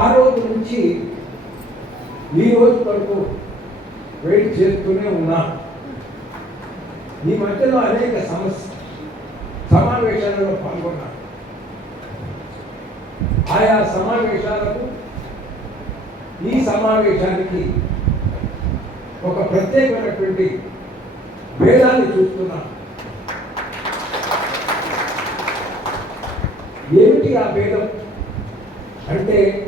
ఆ రోజు నుంచి ఈ రోజు వరకు వెయిట్ చేస్తూనే ఉన్నా. ఈ మధ్యలో అనేక సమస్య సమావేశాలలో పాల్గొన్నా. ఆయా సమావేశాలకు ఈ సమావేశానికి ఒక ప్రత్యేకమైనటువంటి భేదాన్ని చూస్తున్నా. ఏమిటి ఆ భేదం? అంటే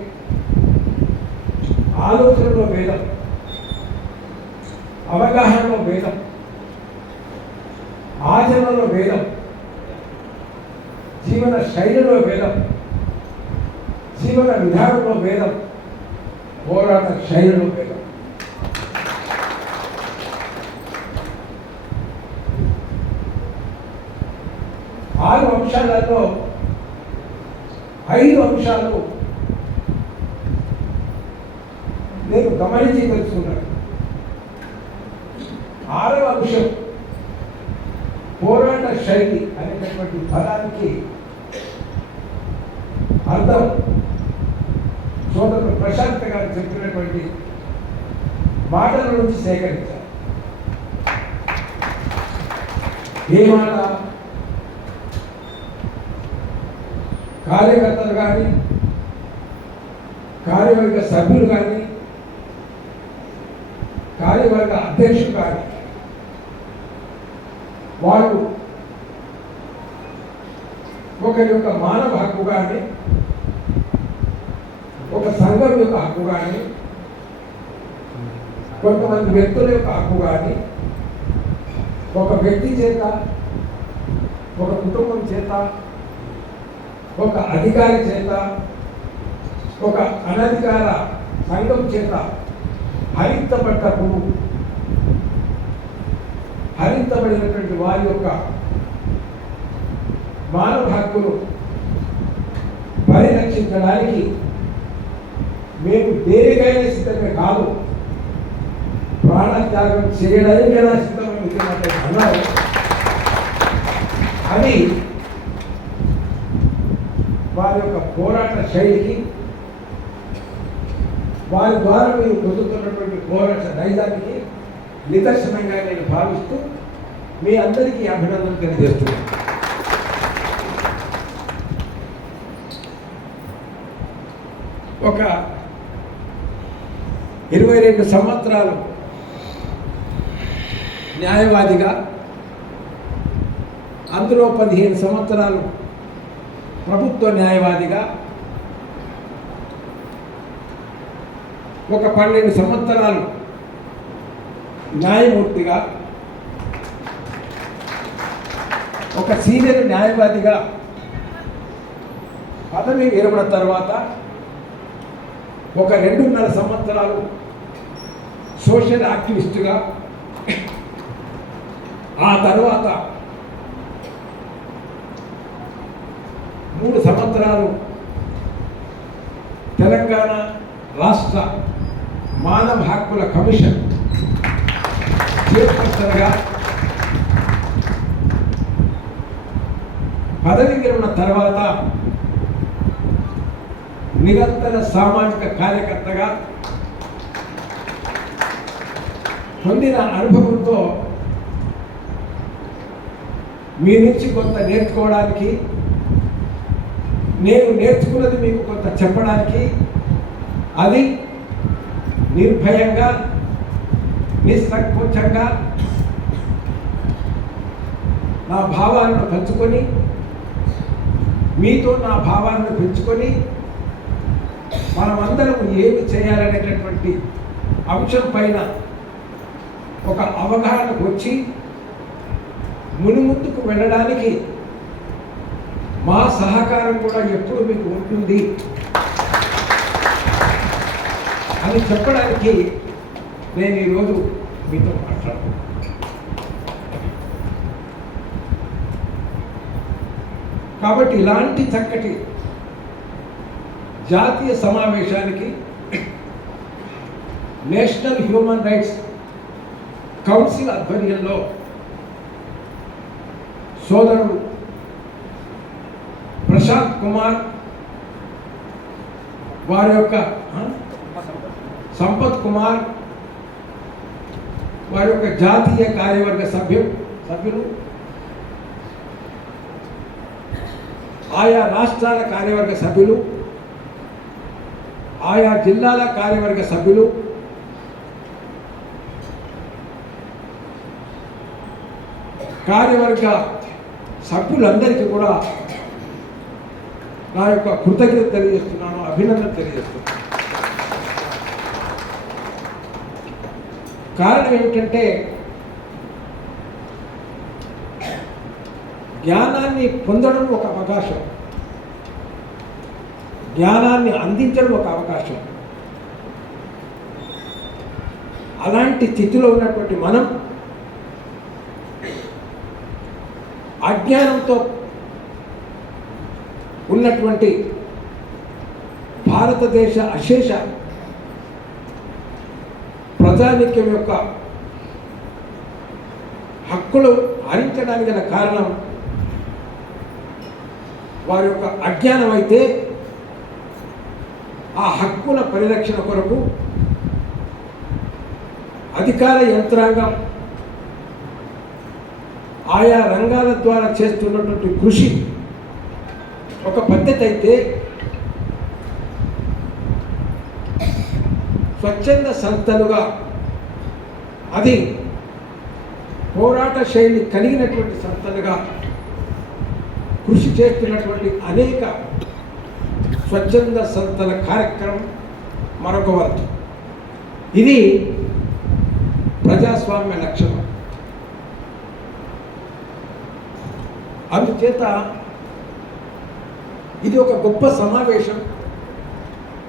ఆలోచనలో భేదం అవగాహనలో భేదం ఆచరణలో భేదం జీవన శైలిలో భేదం జీవన విధానంలో భేదం పోరాట శైలిలో భేదం. ఆరు అంశాలలో ఐదు అంశాలు నేను గమనించి తెలుసుకున్నాడు ఆరవ అంశం పోరాట శైలి అనేటటువంటి పదానికి అర్థం. సోదరుడు ప్రశాంత్ గారు చెప్పినటువంటి మాటల నుంచి సేకరించారు ఏ మాట? కార్యకర్తలు కానీ కార్యవర్గ సభ్యులు కానీ కార్యవర్గ అధ్యక్షుడు కానీ వాళ్ళు ఒకరి యొక్క మానవ హక్కు కానీ ఒక సంఘం యొక్క హక్కు కానీ కొంతమంది వ్యక్తుల యొక్క హక్కు కానీ ఒక వ్యక్తి చేత ఒక కుటుంబం చేత ఒక అధికారి చేత ఒక అనధికార సంఘం చేత హరించబడ్డప్పుడు హరించబడినటువంటి వారి యొక్క మానవ హక్కులు పరిరక్షించడానికి మేము దేనికైనా సిద్ధమే కాదు. ప్రాణత్యాగం చేయడానికైనా సిద్ధమని అన్నారు. అది వారి యొక్క పోరాట శైలికి వారి ద్వారా మీరు పొందుతున్నటువంటి పోరాట నైజానికి నిదర్శనంగా నేను భావిస్తూ మీ అందరికీ అభినందన తెలియజేస్తున్నాను. ఒక ఇరవై రెండు సంవత్సరాలు న్యాయవాదిగా అందులో పదిహేను సంవత్సరాలు ప్రభుత్వ న్యాయవాదిగా ఒక పన్నెండు సంవత్సరాలు న్యాయమూర్తిగా ఒక సీనియర్ న్యాయవాదిగా పదవి విరమణ తర్వాత ఒక రెండున్నర సంవత్సరాలు సోషల్ యాక్టివిస్టుగా ఆ తర్వాత మూడు సంవత్సరాలు తెలంగాణ రాష్ట్ర మానవ హక్కుల కమిషన్. చైర్పర్సన్గా పదవి విరమణ తర్వాత నిరంతర సామాజిక కార్యకర్తగా పొందిన అనుభవంతో మీ నుంచి కొంత నేర్చుకోవడానికి నేను నేర్చుకున్నది మీకు కొంత చెప్పడానికి అది నిర్భయంగా నిస్సంకోచంగా నా భావాలను పంచుకొని మీతో నా భావాలను పెంచుకొని మనమందరం ఏమి చేయాలనేటటువంటి అంశం పైన ఒక అవగాహనకు వచ్చి మునుముందుకు వెళ్ళడానికి మా సహకారం కూడా ఎప్పుడు మీకు ఉంటుంది. అని చెప్పడానికి నేను ఈరోజు మీతో మాట్లాడు కాబట్టి ఇలాంటి చక్కటి జాతీయ సమావేశానికి నేషనల్ హ్యూమన్ రైట్స్ కౌన్సిల్ ఆధ్వర్యంలో సోదరుడు ప్రశాంత్ కుమార్ వారి యొక్క సంపత్ కుమార్ వారి యొక్క జాతీయ కార్యవర్గ సభ్యులు సభ్యులు ఆయా రాష్ట్రాల కార్యవర్గ సభ్యులు ఆయా జిల్లాల కార్యవర్గ సభ్యులు కార్యవర్గ సభ్యులందరికీ కూడా నా యొక్క కృతజ్ఞత తెలియజేస్తున్నాను అభినందన తెలియజేస్తున్నాను. కారణం ఏమిటంటే జ్ఞానాన్ని పొందడం ఒక అవకాశం. జ్ఞానాన్ని అందించడం ఒక అవకాశం. అలాంటి స్థితిలో ఉన్నటువంటి మనం అజ్ఞానంతో ఉన్నటువంటి భారతదేశ అశేష ప్రజానిక్యం యొక్క హక్కులు హరించడానికి గల కారణం వారి యొక్క అజ్ఞానం అయితే ఆ హక్కుల పరిరక్షణ కొరకు అధికార యంత్రాంగం ఆయా రంగాల ద్వారా చేస్తున్నటువంటి కృషి ఒక పద్ధతి అయితే స్వచ్ఛంద సంస్థలుగా. అది పోరాట శైలి కలిగినటువంటి సంస్థలుగా కృషి చేస్తున్నటువంటి అనేక స్వచ్ఛంద సంస్థల కార్యక్రమం మరొక వర్గం ఇది ప్రజాస్వామ్య లక్ష్యం అందుచేత ఇది ఒక గొప్ప సమావేశం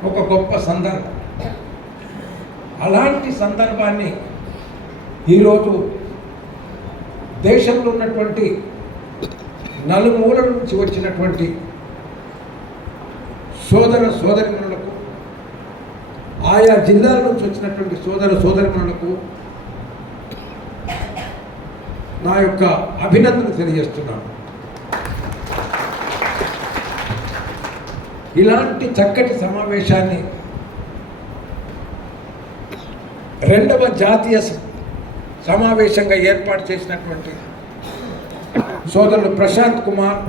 ఒక గొప్ప సందర్భం. అలాంటి సందర్భాన్ని ఈరోజు దేశంలో ఉన్నటువంటి నలుమూల నుంచి వచ్చినటువంటి సోదర సోదరిమణులకు ఆయా జిల్లాల నుంచి వచ్చినటువంటి సోదర సోదరిమణులకు నా యొక్క అభినందన తెలియజేస్తున్నాను. ఇలాంటి చక్కటి సమావేశాన్ని రెండవ జాతీయ సమావేశంగా ఏర్పాటు చేసినటువంటి సోదరుడు ప్రశాంత్ కుమార్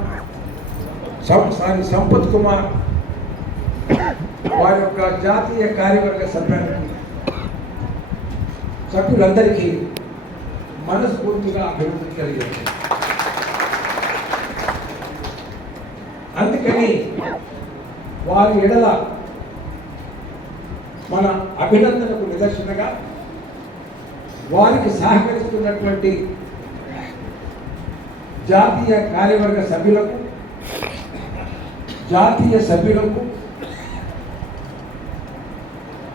సం- సారీ సంపత్ కుమార్ వారి యొక్క జాతీయ కార్యవర్గ సభ్యులకి సభ్యులందరికీ మనస్ఫూర్తిగా అభివృద్ధి కలిగింది అందుకని వారి ఎడల మన అభినందన నిదర్శనగా వారికి సహకరిస్తున్నటువంటి జాతీయ కార్యవర్గ సభ్యులకు జాతీయ సభ్యులకు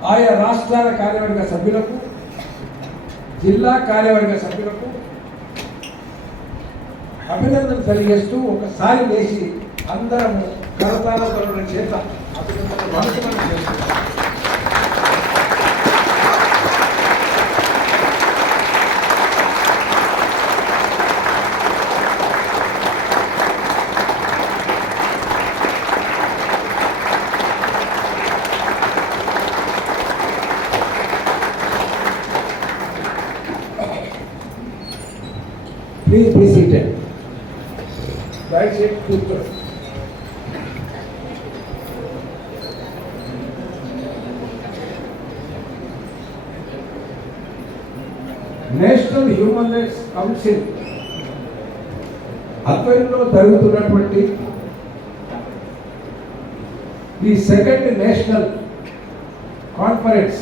ఆయా రాష్ట్రాల కార్యవర్గ సభ్యులకు జిల్లా కార్యవర్గ సభ్యులకు అభినందన తెలియజేస్తూ ఒకసారి లేచి అందరము కరతాల చేత అభినందన నేషనల్ హ్యూమన్ రైట్స్ కౌన్సిల్ ఆధ్వర్యంలో జరుగుతున్నటువంటి ఈ సెకండ్ నేషనల్ కాన్ఫరెన్స్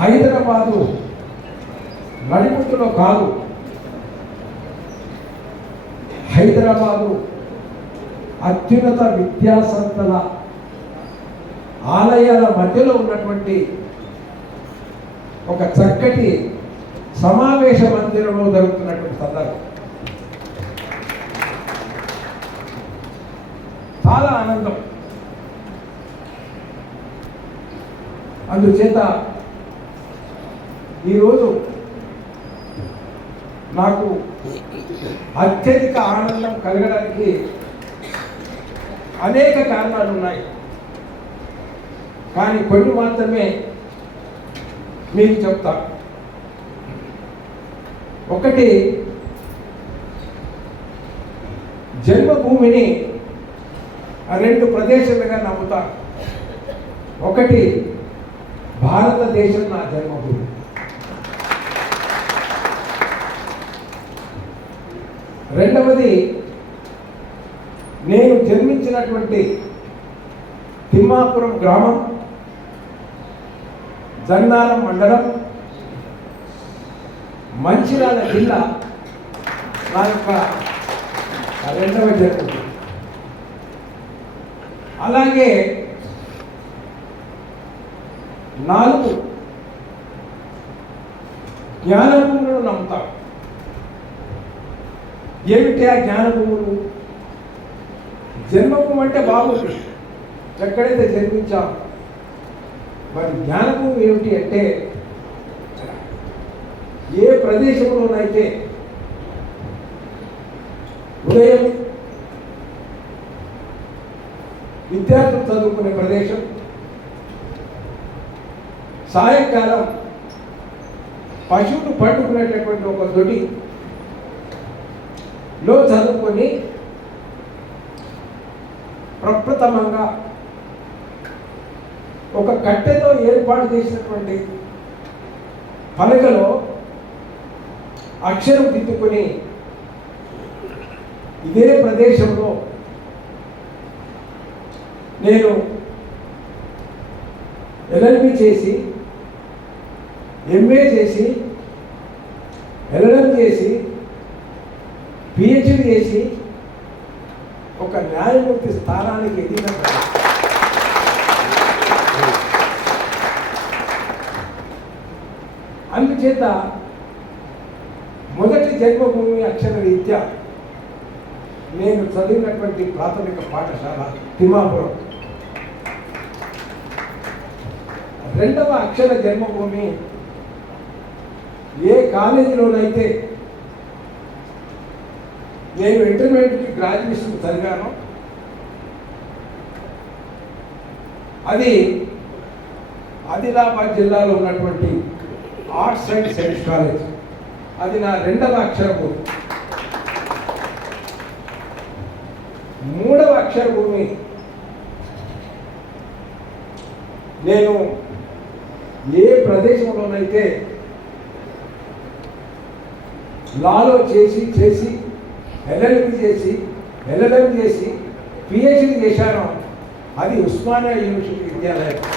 హైదరాబాదు నడిముట్టులో కాదు. హైదరాబాదు అత్యున్నత విద్యా సంస్థల ఆలయాల మధ్యలో ఉన్నటువంటి ఒక చక్కటి సమావేశ మందిరంలో జరుగుతున్నటువంటి సందర్భం. చాలా ఆనందం. అందుచేత ఈరోజు నాకు అత్యధిక ఆనందం కలగడానికి అనేక కారణాలు ఉన్నాయి కానీ కొన్ని మాత్రమే మీకు చెప్తా. ఒకటి జన్మభూమిని రెండు ప్రదేశాలుగా నమ్ముతారు ఒకటి భారతదేశం నా జన్మభూమి. రెండవది నేను జన్మించినటువంటి తిమ్మాపురం గ్రామం. జన్నారం మండలం మంచిర్యాల జిల్లా నా యొక్క రెండవ జరుగుతుంది అలాగే నాలుగు జ్ఞానభూములను నమ్ముతాం ఏమిటి ఆ జ్ఞానభూములు? జన్మభూమి అంటే బాగుంటుంది ఎక్కడైతే జన్మించాం మరి జ్ఞానము ఏమిటి అంటే ఏ ప్రదేశంలోనైతే ఉదయం విద్యార్థులు చదువుకునే ప్రదేశం సాయంకాలం పశువును పట్టుకునేటటువంటి ఒక దొడి లో చదువుకొని ప్రప్రథమంగా ఒక కట్టెతో ఏర్పాటు చేసినటువంటి పలకలో అక్షరం తిప్పుకొని ఇదే ప్రదేశంలో నేను ఎల్ఎల్బి చేసి ఎంఏ చేసి ఎల్ఎల్ఎం చేసి పిహెచ్డి చేసి ఒక న్యాయమూర్తి స్థానానికి ఎదిగిన అందుచేత మొదటి జన్మభూమి అక్షర రీత్యా నేను చదివినటువంటి ప్రాథమిక పాఠశాల తిమ్మాపురం. రెండవ అక్షర జన్మభూమి ఏ కాలేజీలోనైతే నేను ఇంటర్మీడియట్కి గ్రాడ్యుయేషన్ చదివాను అది ఆదిలాబాద్ జిల్లాలో ఉన్నటువంటి ఆర్ట్స్ అండ్ సైన్స్ కాలేజ్. అది నా రెండవ అక్షర మూడవ అక్షర భూమి నేను ఏ ప్రదేశంలోనైతే లాలో చేసి చేసి ఎల్ఎల్బి చేసి ఎల్ఎల్ఎం చేసి పిహెచ్డి చేశాను అది ఉస్మానియా యూనివర్సిటీ విద్యాలయం.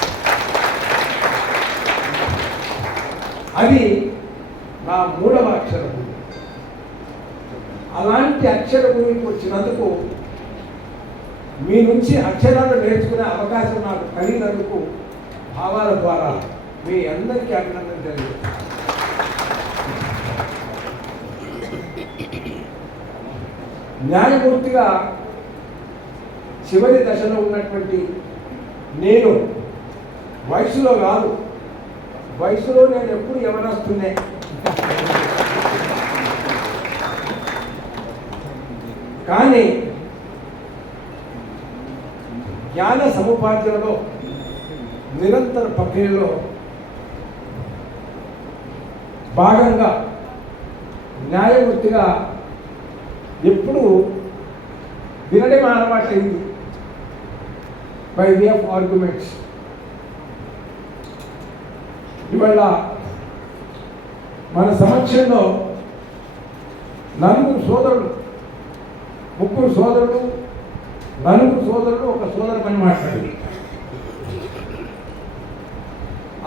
అది నా మూడవ అక్షర భూమి అలాంటి అక్షర భూమికి వచ్చినందుకు మీ నుంచి అక్షరాలు నేర్చుకునే అవకాశం నాకు కలిగినందుకు భావాల ద్వారా మీ అందరికీ అభినందన తెలియదు న్యాయమూర్తిగా చివరి దశలో ఉన్నటువంటి నేను వయసులో కాదు. వయసులో నేను ఎప్పుడు ఎవరొస్తున్నే కానీ జ్ఞాన సముపార్జనలో నిరంతర ప్రక్రియలో భాగంగా న్యాయమూర్తిగా ఎప్పుడు వినడం అలవాటు అయింది బై వే ఆఫ్ ఆర్గ్యుమెంట్స్ ఇవాళ మన సమక్షంలో నలుగురు సోదరులు ముగ్గురు సోదరులు నలుగురు సోదరులు ఒక సోదరు పని మాట్లాడింది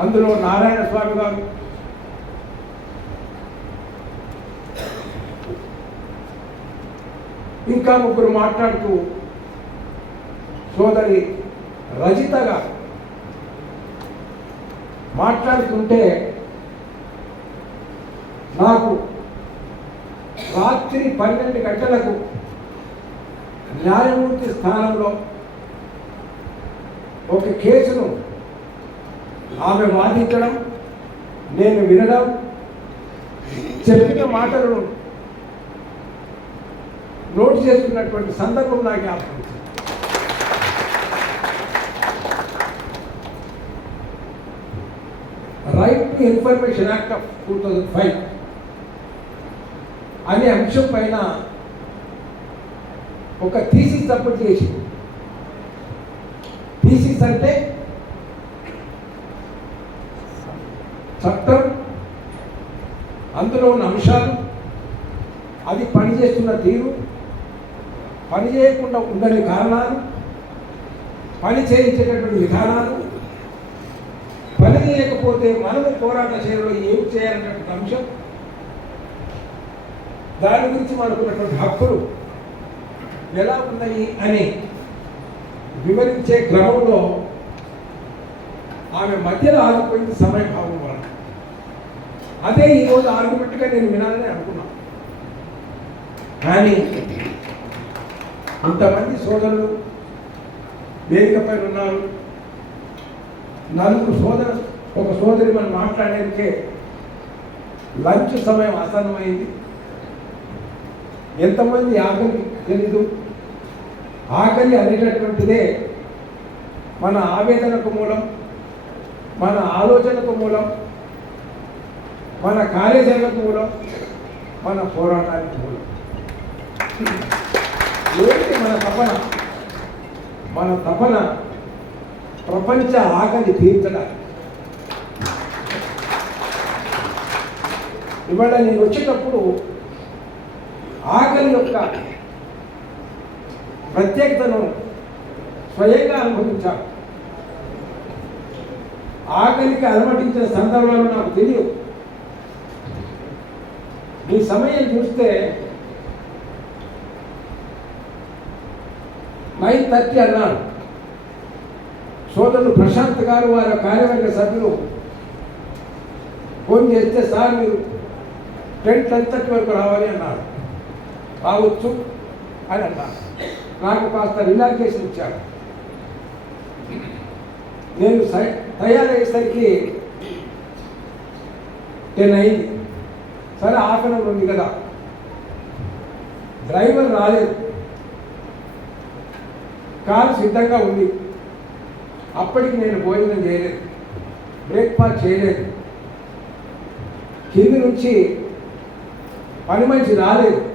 అందులో నారాయణ స్వామి గారు ఇంకా ముగ్గురు మాట్లాడుతూ సోదరి రజిత గారు మాట్లాడుతుంటే నాకు రాత్రి పన్నెండు గంటలకు న్యాయమూర్తి స్థానంలో ఒక కేసును ఆమె వాదించడం నేను వినడం చెప్పిన మాటలను నోటు చేసుకున్నటువంటి సందర్భం నాకు జ్ఞాపకం వచ్చింది. Right information act of two thousand five అనే అంశం పైన ఒక థీసిస్ సపోర్ట్ చేసి థీసిస్ అంటే చట్టం అందులో ఉన్న అంశాలు అది పనిచేస్తున్న తీరు పని చేయకుండా ఉండని కారణాలు పని చేయించేటటువంటి విధానాలు చేయకపోతే మనము పోరాట శైలిలో ఏం చేయాలనేటువంటి అంశం? దాని గురించి మనకున్నటువంటి హక్కులు ఎలా ఉన్నాయి అని వివరించే క్రమంలో ఆమె మధ్యలో ఆగిపోయింది సమయభావం వల్ల అదే ఈరోజు ఆర్గ్యుమెంట్గా నేను వినాలని అనుకున్నాను కానీ అంతమంది సోదరులు వేదికపై ఉన్నారు. నలుగురు సోదరులు ఒక సోదరి మనం మాట్లాడేందుకే లంచ్ సమయం ఆసన్నమైంది. ఎంతమంది ఆకలి తెలీదు. ఆకలి అనేటటువంటిదే మన ఆవేదనకు మూలం మన ఆలోచనకు మూలం మన కార్యాచరణకు మూలం మన పోరాటానికి మూలం. ఏంటి మన తపన? మన తపన ప్రపంచ ఆకలి తీర్చడానికి. ఇవాళ నేను వచ్చేటప్పుడు ఆకలి యొక్క ప్రత్యేకతను స్వయంగా అనుభవించాను. ఆకలికి అలమటించిన సందర్భాలు నాకు తెలియదు మీ సమయం చూస్తే నైన్ థర్టీ అన్నాడు. సోదరుడు ప్రశాంత్ గారు వారి కార్యవర్గ సభ్యులు ఫోన్ చేస్తే సార్ మీరు టెన్ టెన్ థర్టీ వరకు రావాలి అన్నాడు రావచ్చు అని అన్నారు. నాకు కాస్త రిలాక్సేషన్ ఇచ్చాడు నేను సై- తయారయ్యేసరికి టెన్ అయింది. సరే హాఫ్ అన్ అవర్ ఉంది కదా. డ్రైవర్ రాలేదు. కారు సిద్ధంగా ఉంది. అప్పటికి నేను భోజనం చేయలేదు. బ్రేక్ఫాస్ట్ చేయలేదు. కింది నుంచి పని మనిషి రాలేదు.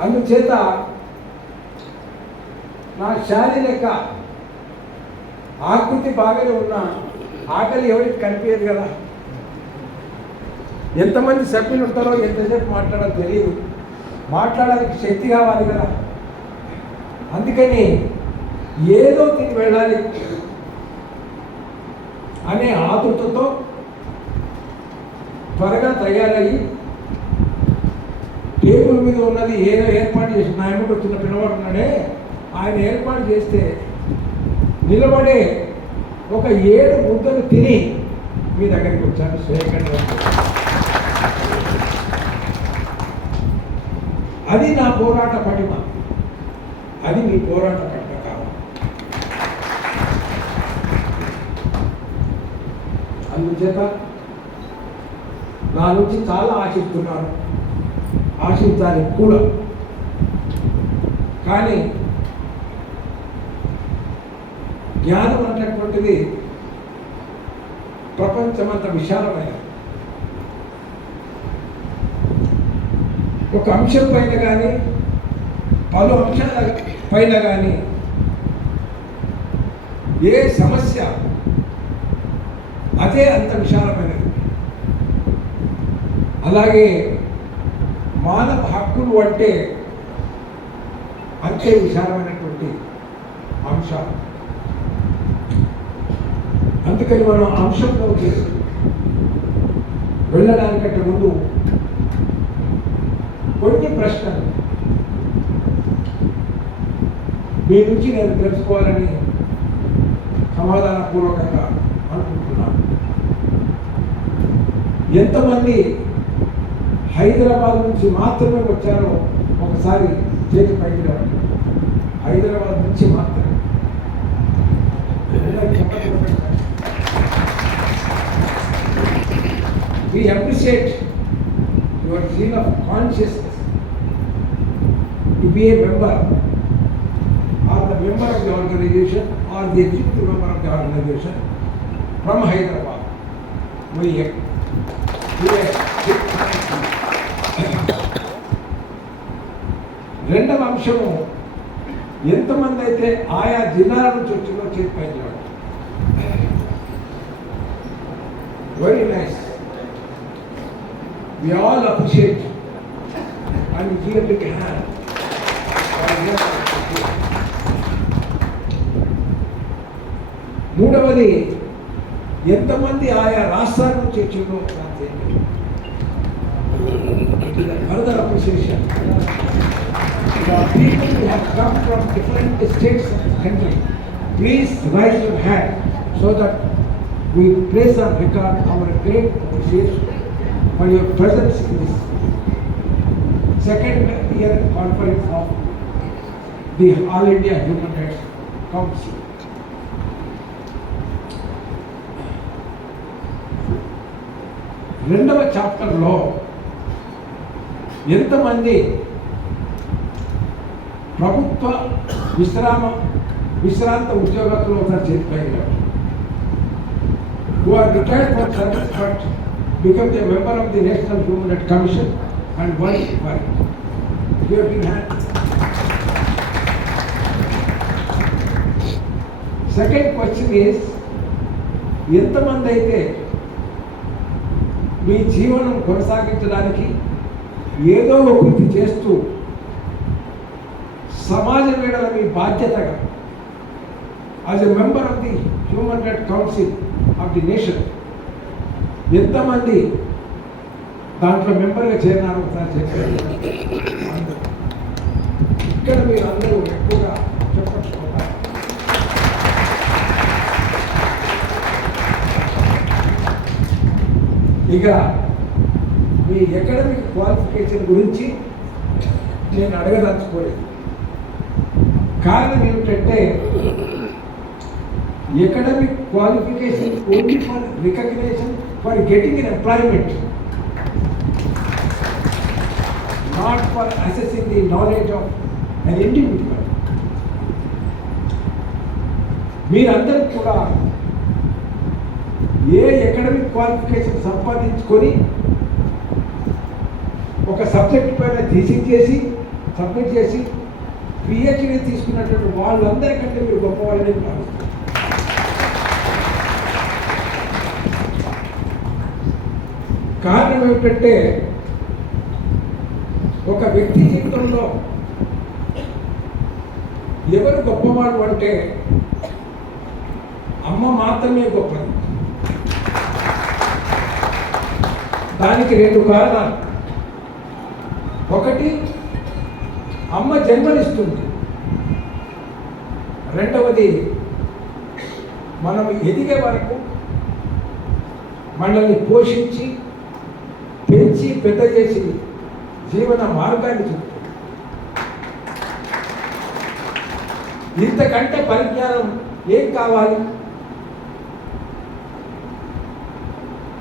అందుచేత నా శారీరక ఆకృతి బాగానే ఉన్నా ఆకలి ఎవరికి కనిపించదు కదా. ఎంతమంది సభ్యులు ఉంటారో ఎంతసేపు మాట్లాడాలి తెలియదు. మాట్లాడడానికి శక్తి కావాలి కదా. అందుకని ఏదో తిని వెళ్ళాలి. అనే ఆతృతతో త్వరగా తయారయ్యి టేబుల్ మీద ఉన్నది ఏదో ఏర్పాటు చేసి నా ఎమ్మటి వచ్చిన పిల్లవాడు ఉన్నాడే ఆయన ఏర్పాటు చేస్తే నిలబడే ఒక ఏడు ముద్దలు తిని మీ దగ్గరికి వచ్చాను. స్వేకంగా అది నా పోరాట పటిమ. అది మీ పోరాట పటిమ కావాలి. అందుచేత నా నుంచి చాలా ఆశిస్తున్నాను. ఆశించాలి కూడా. కానీ జ్ఞానం అనేటువంటిది ప్రపంచమంత విశాలమైనది. ఒక అంశం పైన కానీ పలు అంశాల పైన కానీ ఏ సమస్య అదే అంత విశాలమైనది. అలాగే మానవ హక్కులు అంటే అంతే విశాలమైనటువంటి అంశాలు. అందుకని మనం అంశంలో చేసి వెళ్ళడానికంటే ముందు కొన్ని ప్రశ్నలు. మీ నుంచి నేను తెలుసుకోవాలని సమాధానపూర్వకంగా అనుకుంటున్నాను. ఎంతమంది హైదరాబాద్ నుంచి మాత్రమే వచ్చారో ఒకసారి చేతి పైకి లేవండి. హైదరాబాద్ నుంచి మాత్రమే We appreciate your zeal of consciousness to be a member or the member of the organization or the executive member of the organization from Hyderabad. we we రెండవ అంశము ఎంతమంది అయితే ఆయా జిల్లాల నుంచి వచ్చిందో చేతి పైన very nice we all appreciate and give big hand మూడవది ఎంతమంది ఆయా రాష్ట్రాల నుంచి వచ్చిందో నాకు తెలియదు. Further appreciation people who have come from different states of the country, please raise your hand so that we place on record our great appreciation for your presence in this second year conference of the All India Human Rights Council. రెండవ చాప్టర్లో ఎంతమంది ప్రభుత్వ విశ్రామ విశ్రాంత ఉద్యోగస్తులు ఒకసారి చేతిపోయినారు who are retired from service but become a member of the National Human Rights Commission and work for it. Give a big hand. Second question is ఎంతమంది అయితే మీ జీవనం కొనసాగించడానికి ఏదో ఒకటి చేస్తూ సమాజం వేడల మీ బాధ్యతగా as a member of the human right council of the nation ఎంతమంది దాంట్లో మెంబర్గా చేరినారు ఒకసారి చెప్పారు ఇక్కడ మీరు అందరూ ఎక్కువగా చెప్పచ్చుకుంటారు ఇక మీ అకాడమిక్ క్వాలిఫికేషన్ గురించి నేను అడగదలుచుకోలేదు. కారణం ఏమిటంటే academic qualification only for recognition for getting in employment not for assessing the knowledge of an individual మీరందరూ కూడా ఏ అకాడమిక్ క్వాలిఫికేషన్ సంపాదించుకొని ఒక సబ్జెక్ట్ పైన థీసింగ్ చేసి సబ్మిట్ చేసి పిహెచ్డి తీసుకున్నటువంటి వాళ్ళందరికంటే మీరు గొప్పవాళ్ళని భావిస్తారు కారణం ఏమిటంటే ఒక వ్యక్తి జీవితంలో ఎవరు గొప్పవాడు అంటే అమ్మ మాత్రమే గొప్పది. దానికి రెండు కారణాలు. ఒకటి అమ్మ జన్మనిస్తుంది. రెండవది మనం ఎదిగే వరకు మనల్ని పోషించి పెంచి పెద్ద చేసి జీవన మార్గాన్ని చూపుతుంది ఇంతకంటే పరిజ్ఞానం ఏం కావాలి?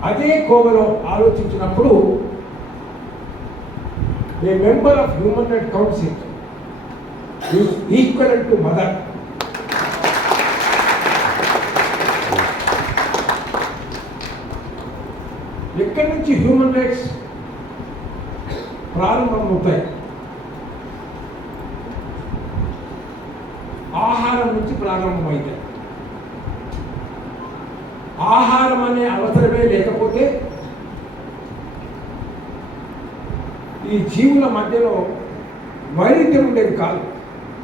అదే కోవలో ఆలోచించినప్పుడు a member of human right council equal to mother. నుంచి హ్యూమన్ రైట్స్ ప్రారంభమవుతాయి. ఆహారం నుంచి ప్రారంభమవుతాయి. ఆహారం అనే అవసరమే లేకపోతే ఈ జీవుల మధ్యలో వైరుధ్యం ఉండేది కాదు.